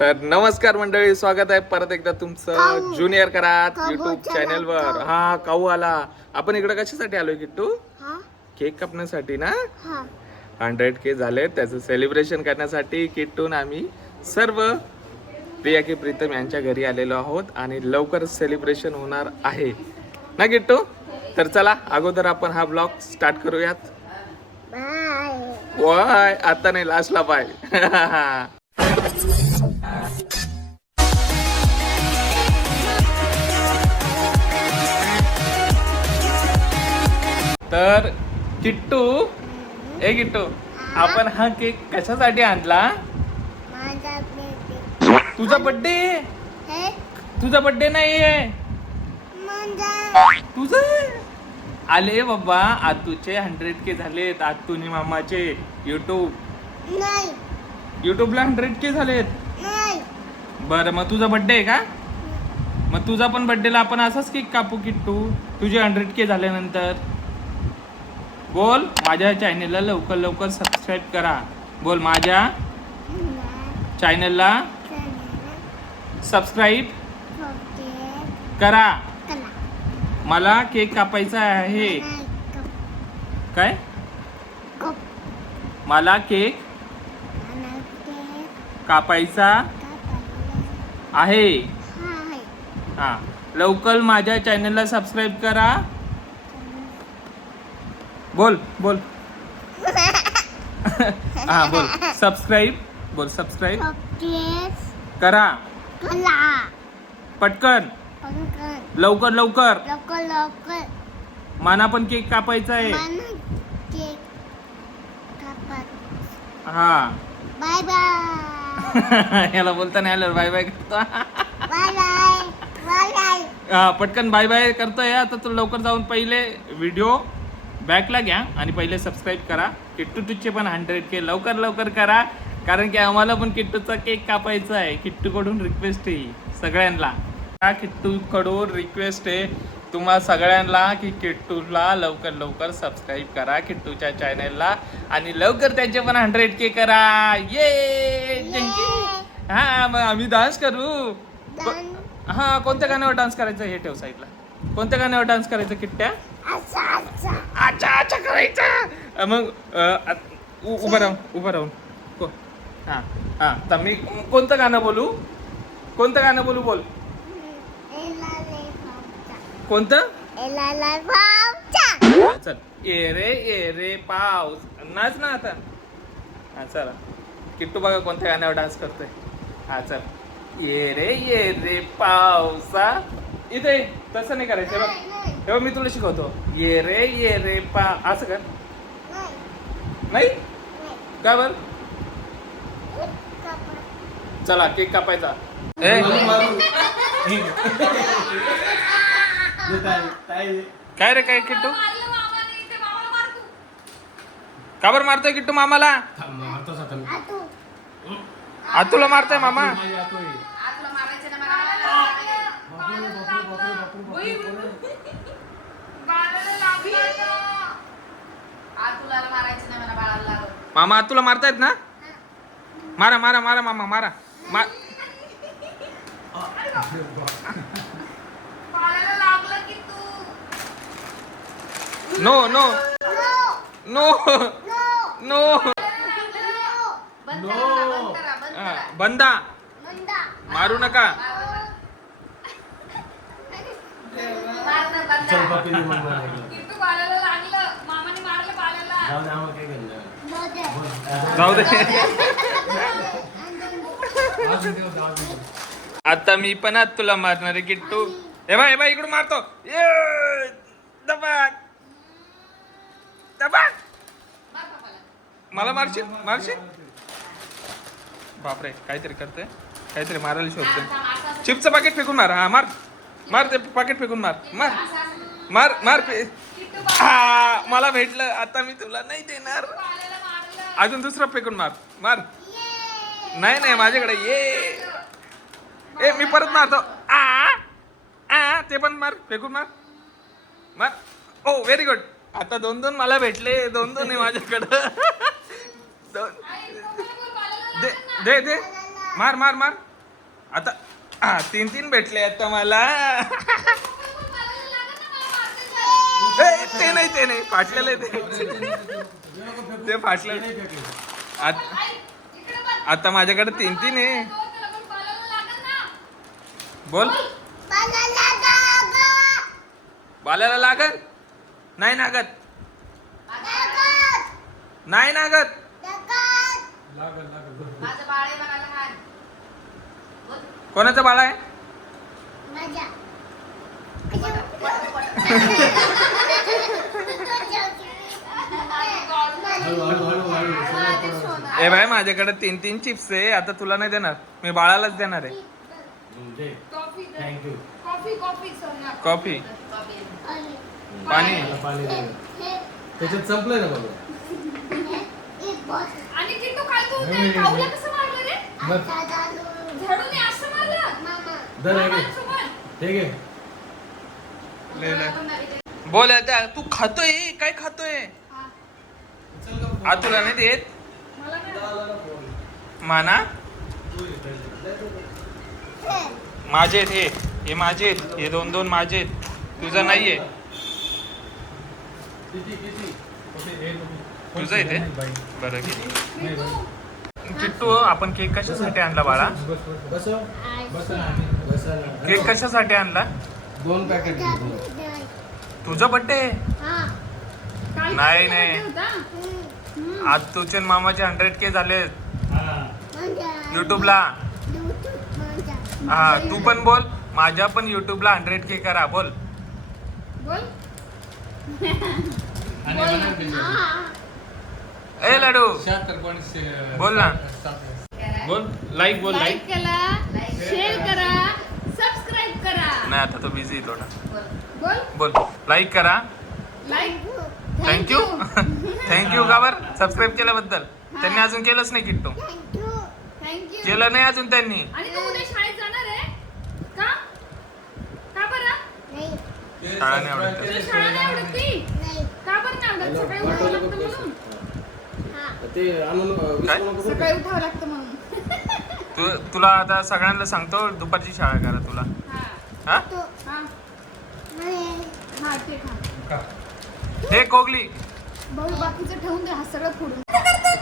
तर नमस्कार मंडळी स्वागत आहे परत एकदा तुमचं. ज्युनियर करात युट्यूब चॅनल वर. हा काऊ आला. आपण इकडे कशासाठी आलोय किट्टू? केक कापण्यासाठी ना? हंड्रेड के झाले. त्याचं सेलिब्रेशन करण्यासाठी किट्टून आम्ही सर्व प्रिया की प्रीतम यांच्या घरी आलेलो आहोत आणि लवकर सेलिब्रेशन होणार आहे. ना किट्टू? तर चला अगोदर आपण हा ब्लॉग स्टार्ट करूयात. वाय आता नाही लास्टला बाय तर किट्टू ए किट्टू आपण हा केक कशासाठी आणला? तुझा बर्थडे हे? तुझा बर्थडे नाहीये. तुझा? आले बाबा आतूचे हंड्रेड के झालेत आतूनी मामाचे युट्यूब युट्यूबला हंड्रेड के झालेत. बरं मग तुझा बर्थडे आहे का? मग तुझा पण बर्थडेला आपण असाच केक कापू किट्टू. तुझे हंड्रेड के झाल्यानंतर. बोल माझ्या चॅनेलला लवकर लवकर सबस्क्राईब करा. बोल माझ्या चॅनलला सबस्क्राईब करा. मला केक कापायचा आहे. काय? मला केक कापायचा आहे. हा लवकर माझ्या चॅनलला सबस्क्राईब करा. बोल बोल. हा बोल. सबस्क्राईब बोल सबस्क्राईब करा. पटकन. लवकर लवकर. लवकर लवकर. माना पण केक कापायचा आहे. हा. Bye bye. याला बोलता नाही आलं बाय बाय करतो. हा, पटकन बाय बाय करतोय. आता तर लवकर जाऊन पहिले व्हिडिओ बॅकला घ्या आणि पहिले सबस्क्राईब करा. किट्टू टूचे पण हंड्रेड के लवकर लवकर करा. कारण की आम्हाला पण किट्टूचा केक कापायचा आहे. किट्टूकडून रिक्वेस्ट आहे सगळ्यांना. हा किट्टूकडून रिक्वेस्ट आहे. तुम्हा सगळ्यांना की किट्टूला लवकर लवकर सबस्क्राईब करा किट्टूच्या चॅनलला आणि लवकर त्याचे पण हंड्रेड के करा. ये हा मग आम्ही डान्स करू. हा कोणत्या गाण्यावर डान्स करायचं हे ठेव साईडला कोणत्या गाण्यावर डान्स करायचं किट्ट्या? अच्छा अच्छा. अच्छा अच्छा करायचं. मग उभं राहून उभं राहून. को- हा हा तर मी कोणतं गाणं बोलू? कोणतं गाणं बोलू बोल. कोणतं? चल. ये रे ये रे पाऊस. नाच ना आता. हा चला. किट्टू बघा कोणत्या गाण्यावर डान्स करतोय. हा चल. ये रे ये रे पावसा. इथे तसं नाही करायचं बघ. हे बघ मी तुला शिकवतो. ये रे ये रे पा. असं कर. नाही? का बर? चला केक कापायचा. ए. काय रे काय किट्टू? का बरं मारतोय किट्टू मामाला? आतू आतुला मारतोय मामा? मामा आतुला मारतायत ना? मारा मारा मारा मामा मारा. मा नो नो. नो. नो. हा, बंदा मंदा मारू नका. जाऊ दे. आता मी पण आत तुला मारणार आहे किट्टू. हे बाय हे बाय इकडून मारतो. ये दबाक. दबाक. मला मारशील? मारशील? बापरे काहीतरी करतोय. काहीतरी मारायला शोधते चिपचं पाकिट फेकून मार. हा मार. मार ते पाकिट फेकून मार. मार. मार मार. हा मला भेटलं. आता मी तुला नाही देणार. अजून दुसरं फेकून मार. मार. नाही नाही माझ्याकडे ये. ए मी परत मारतो. आ आ ते पण मार. फेकून मार. मार. ओ व्हेरी गुड आता दोन दोन मला भेटले. दोन दोन आहे माझ्याकडं. दोन. दे दे दे. मार मार मार. आता हा तीन तीन भेटले आता मला. ते नाही ते नाही. फाटलेलं आहे ते. ते फाटलेलं आत- आता माझ्याकडे तीन तीन आहे. बोल. बाल्याला लागत नाही नागत. लागत नाही नागत. कोणाचं बाळ आहे? ए बाय माझ्याकडे तीन तीन चिप्स आहे. आता तुला नाही देणार. मी बाळालाच देणार आहे. Coffee they. Thank you coffee coffee Sonia. Coffee coffee पाणी. त्याच्यात संपलंय ना बाबा आणि किट्टू काय काऊला. कसं मारलं रे? झडूने असं मारलं? दर. हे घे. ते- बोल आता तू खातोय? काय खातोय? हा. आ तुला नाही देत? मला नाही. माना? माझे आहेत हे. हे माझे आहेत. हे दोन दोन माझे आहेत. तुझं नाहीये. तुझं आहे ते? बरं. किट्टू आपण केक कशासाठी आणला बाळा? केक कशासाठी आणला? दोन पॅकेट. तुझं बड्डे काल नाही, नाही. आज तुझे मामाचे हंड्रेड के झाले. युट्यूबला हा तू पण बोल. माझ्या पण युट्यूबला हंड्रेड के करा बोल. ए लाडू. बोल ना. बोल. लाईक बोल लाईक करा. शेअर नाही आता तो बिझी आहे थोडा. बोल. बोल. लाईक करा. Like thank you thank you गावर. Subscribe केल्याबद्दल. त्यांनी अजून केलंच नाही किट्टू. केलं नाही अजून त्यांनी. आणि तू उद्या शाळेत जाणार आहे? का? का बरं? शाळा नाही आवडत का बरं बरं का? तुला आता सगळ्यांना सांगतो दुपारची शाळा करा तुला. हा ते खा का? कोगली भाऊ बाकीचं ठेवून दे हा सगळं फोडून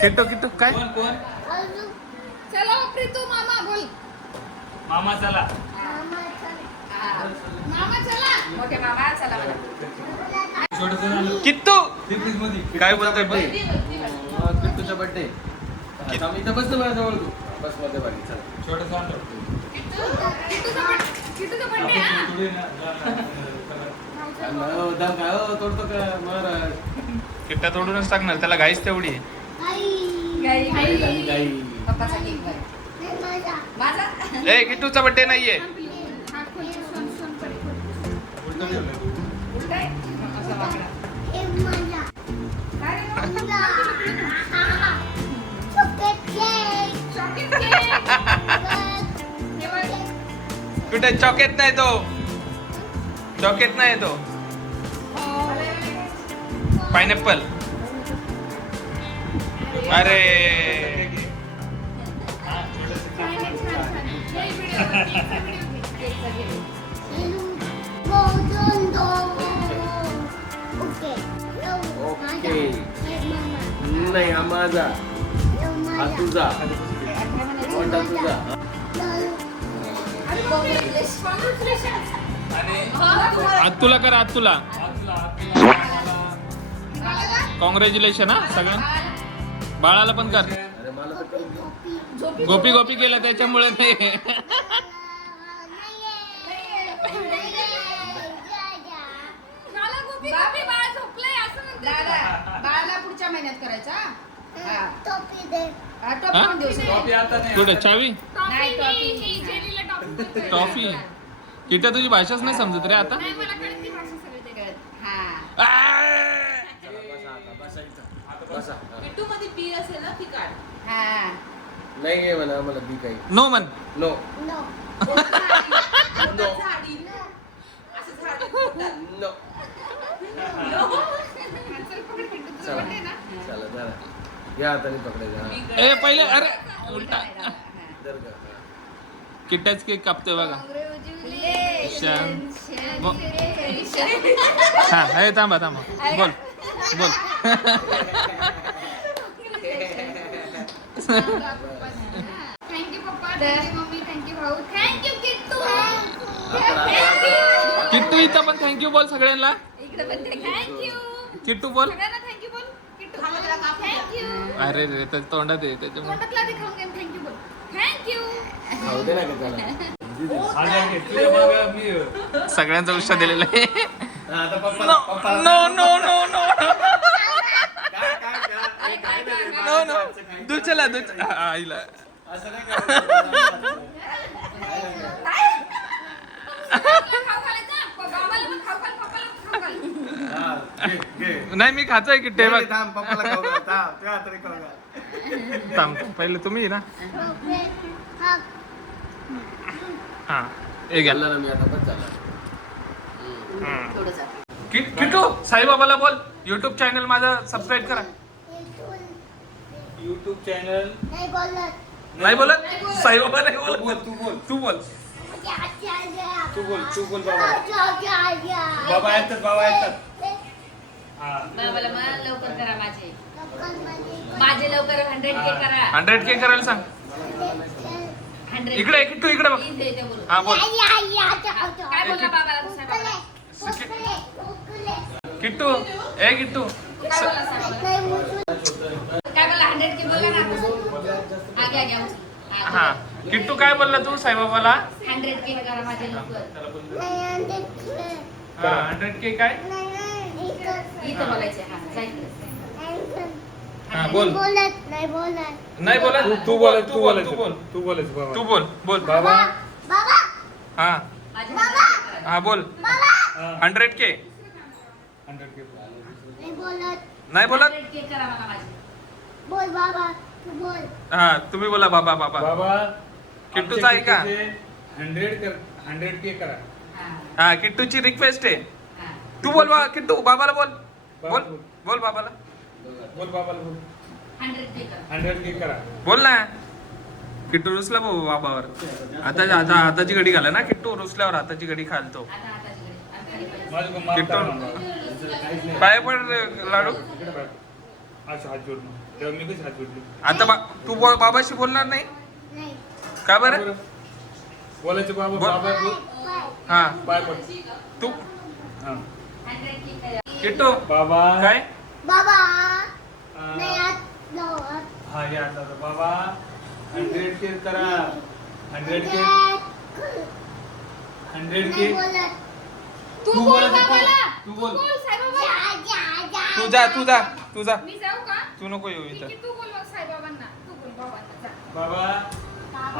किट्टू किट्टू काय चला प्रीतू मामा बोल मामा चला मामा चला मोठे मामा चला छोटंसं झालं. किट्टू ते fridge मध्ये. काय बोलतोय बघ. अं, किट्टूचा बर्थडे इथं बस ना माझ्याजवळ तू बसमध्ये बाकी चल छोटंसं आणलं. किट्टूचा बर्थडे किट्टूचा बर्थडे हा आणि, अं, दम काय अं, तोडतो का महाराज किट्टा तोडूनच टाकणार त्याला गाईच तेवढी माझा ए किट्टूचा बड्डे नाहीये कुठे चॉकेट नाही तो. चॉकेट नाही तो. पायनॅपल. अरे. ओके. नाही हा माझा. हा तुझा. मोठा तुझा. आज तुला कर आज तुला? कॉंग्रॅच्युलेशन हा सगळ्यां बाळाला पण कर. गोपी गोपी केलं त्याच्यामुळे नाही. मला गोपी गोपी बाळ झोपलंय असं म्हणते बाळाला पुढच्या महिन्यात करायचा हा, टोपी हा? पण देऊ शकतो. कुठे चावी नाही, टॉफी. टॉफी किट्या तुझी भाषाच नाही समजत रे आता नाही, मला कळत ती भाषा सगळी ते कळत. हा. आ! चला, बसा आता, बसा इथं. बसा. हा. पिट्टू मध्ये पी असेल ना ती काढ हा. नाही घे म्हणा मला बी काही नो मन नो झाडी असं झाडी बोलतात. नो चल, चला ना? चला जरा या हाताने पकडायचं. मी ए पहिले अरे उलटा. धर का. किट्ट्याच केक कापतोय बघा. हा हे थांबा थांबा. बोल बोल. किट्टू. किट्टू इथं पण थँक्यू बोल सगळ्यांना. इकडे पण थँक्यू किट्टू बोल. थँक्यू अरे रे त्याच्या तोंडात आहे त्याच्यामुळे तोंडातला ते खाऊन घे थँक्यू बोल. थँक्यू खाऊ दे ना का त्याला. सगळ्यांचा उत्साह दिलेला आहे. हा, no no no no no no दुचला दुच आईला. असं नाही हा, मी खातोय बघ नाही, थांब, पहिले तुम्ही ना. हा हे घ्या. खाल्लं ना मी आता बस झालं. कि- किट्टू साईबाबाला बोल. युट्यूब चॅनल माझा सबस्क्राईब करा. युट्यूब चॅनल नाही बोलत. नाही बोलत? साईबाबा नाही बोलत बोल तू बोल. तू बोल. तू बोल तू बोल बाबा. बाबा ऐकतात बाबा ऐकतात हा बाबाला मला लवकर करा माझे. माझे. लवकर हंड्रेड के करा. हंड्रेड के करायला सांग. हंड्रेड इकडे किट्टू इकडे बघ. हा बोल. काय बोलला बाबाला तू साहेबाला? किट्टू ए किट्टू. काय बोलला साहेबाला? काय बोलला हंड्रेड के बोला ना आता? आगे आगे उचल. हा किट्टू काय बोलला तू साईबाबाला? हंड्रेड के करा माझे लवकर. हा हंड्रेड के काय? इथं बोलायचे हा जायचं हा बोल. बोलत नाही बोलत. नाही बोलत? तू तू बोल तू बोल तू बोल. तू बोलायचं बाबा तू बोल बोल. बाबा. बाबा हा. माझे 100 करा. हा बोल. बाबा. हंड्रेड के. हंड्रेड के नाही बोलत. नाही बोलत? 100 के करा मला माझे. बोल बाबा तू बोल. हा तुम्ही बोला बाबा बाबा. बाबा किट्टूचं ऐका. हंड्रेड कर हंड्रेड के करा. हा. हा किट्टूची रिक्वेस्ट आहे. हा. तू बोल बा किट्टू बाबाला बोल. बोल बोल. बाबाला. बोल बाबाला बोल. हंड्रेड के करा. हंड्रेड के करा. बोल ना. किट्टू रुसला भाऊ बाबावर आता आता हाताची घडी घाला ना किट्टू रुसल्यावर हाताची घडी खालतो किट्टू. पाय पड लाडू. इकडे पाय. असं हात जोडणं. तेव्हा मी कशी हात जोडली? आता बा तू बोल बाबाशी बोलणार नाही? का बरं? बोलायचं बाबा बोल. बाबा बोल. हा. पाय पड. तू हा. 100 के करा. किट्टू बाबा. काय? बाबा. हा. या आता बाबा. हंड्रेड के करा. हंड्रेड के. हंड्रेड के. तू तू बोल बाबाला. तू तू बोल. बोल साईबाबा. तू जा. तू जा तू जा. मी जाऊ का? तू नको येऊ ठीक इथं आहे तू बोल मग साईबाबांना. तू बोल बाबांना जा. बाबा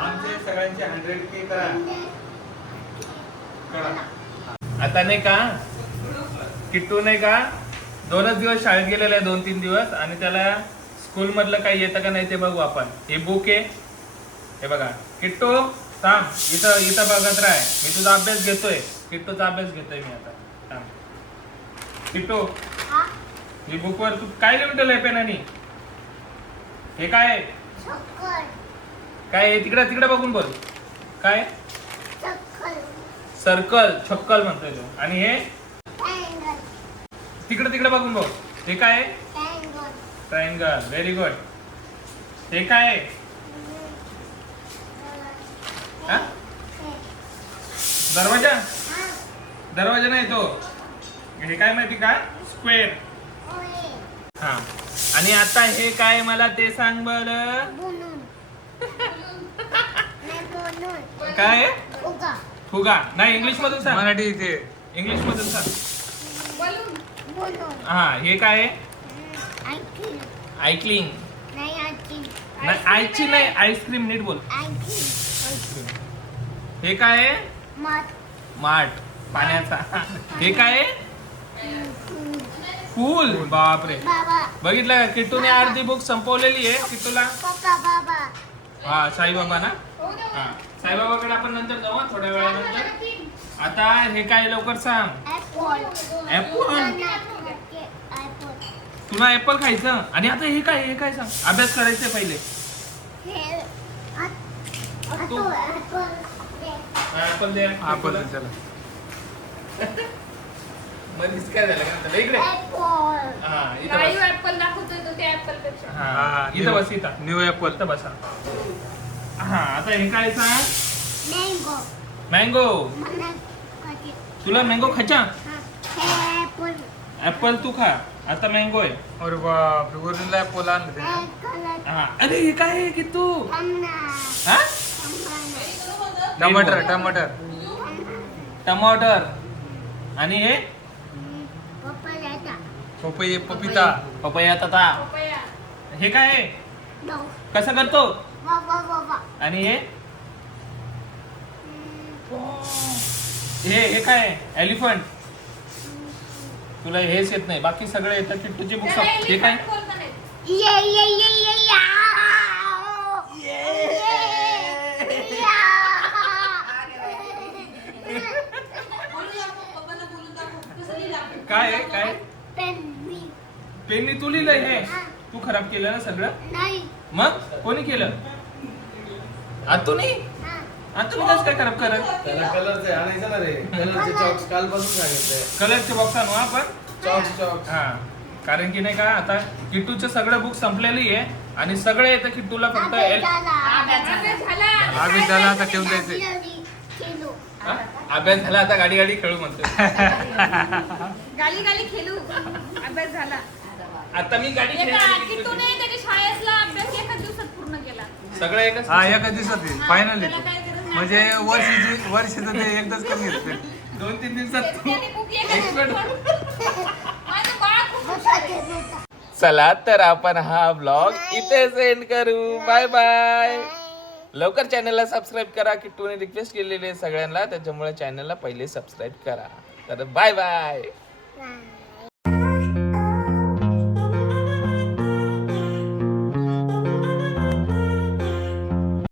आमचे सगळ्यांचे हंड्रेड के करा. करा. आता नाही का? किट्टू नाही का दोनच दिवस शाळेत गेलेला आहे दोन तीन दिवस आणि त्याला स्कूल मधलं काही येतं का नाही ते बघू आपण. हे बुक आहे. हे बघा. किट्टू थांब. इथं इथं बघत राह. मी तुझा अभ्यास घेतोय. किट्टूचा अभ्यास घेतोय मी आता. थांब. किट्टू ही? बुकवर तू काय लिहून ठेवलंय पेनानी? हे काय? काय? तिकडे तिकडे बघून बोल. काय? सर्कल छक्कल म्हणतोय तो. आणि हे? तिकडे तिकडे बघून बघ. हे काय? आहे ट्रायंगल व्हेरी गुड हे काय? आहे हा? दरवाजा? दरवाजा नाही तो. हे काय माहिती का? स्क्वेअर हा. आणि आता हे काय मला ते सांग बर. काय? आहे? फुगा. नाही इंग्लिश मधून सांग. मराठी इथे. इंग्लिश मधून सांग. बोलून हा हे काय आहे? आयक्लिंग नाही आयची नाही आईस्क्रीम नीट बोल. हे काय आहे? माठ. पाण्याचा. हे काय आहे? फूल. बापरे. बघितलं का? किट्टूने अर्धी बुक संपवलेली आहे बाबा. हा साईबाबा ना? हो. साईबाबाकडे आपण नंतर जाऊ थोड्या वेळानंतर. आता हे काय लवकर सांग. ऍपल तुला ऍपल खायचं? आणि आता हे काय हे काय सांग. अभ्यास करायचे पहिले. हे ऍपल दे चला. काय झालं? का त्याला? इकडे. हा इथं लाईव्ह बस. ऍपल दाखवतोय तो त्या ऍपलपेक्षा. हा इथं बस इथं. न्यू ऍपल इथं बसा. हा आता हे काय सांग? मँगो तुला मँगो खायचा? ऍपल तू खा. आता मँगो आहे. अरे बाप ओरिजिनल ऍपल आणलं हा अरे हे काय आहे की तू? हा? टमाटर टमाटर. टमाटर. आणि हे? पपई पपिता. पपया तता हे काय आहे? कसं करतो? आणि हे? हे हे काय? आहे एलिफंट तुला हेच येत नाही. बाकी सगळे येतं किट्टूची बुक त्याला हे काय. काय आहे? काय? पेननी तू लिहिलंय हे. तू खराब केलं ना सगळं? मग? कोणी केलं? आतू कसं काय खराब करत त्याला कलरचे आणायचं ना रे कलरचे चॉक्स कालपासून सांगितलंय कलरचे बॉक्स आणू हा आपण चॉक्स चॉक्स हा. कारण की नाही का आता किट्टूचं सगळं बुक संपलेली आहे आणि सगळं येतं किट्टूला फक्त एल- अभ्यास झाला. आता ठेवून द्यायचे. हा? अभ्यास झाला आता गाडी गाडी खेळू म्हणतो गाली गाली खेळू. अभ्यास झाला. आता मी गाडी एका खेळायला किट्टूने त्याच्या शाळेतला अभ्यास एका दिवसात पूर्ण केला. सगळं एकच हा एका दिवसात फायनल त्याला काय गरज नाही. म्हणजे वर्षाची वर्षाचं ते एकदाच कमी येते दोन तीन दिवसात. चला तर आपण हा ब्लॉग इथे सेंड करू. बाय बाय लवकर चॅनलला सबस्क्राईब करा. किट्टूने रिक्वेस्ट केलेली आहे सगळ्यांना. त्याच्यामुळे चॅनलला पहिले सबस्क्राईब करा. तर बाय बाय.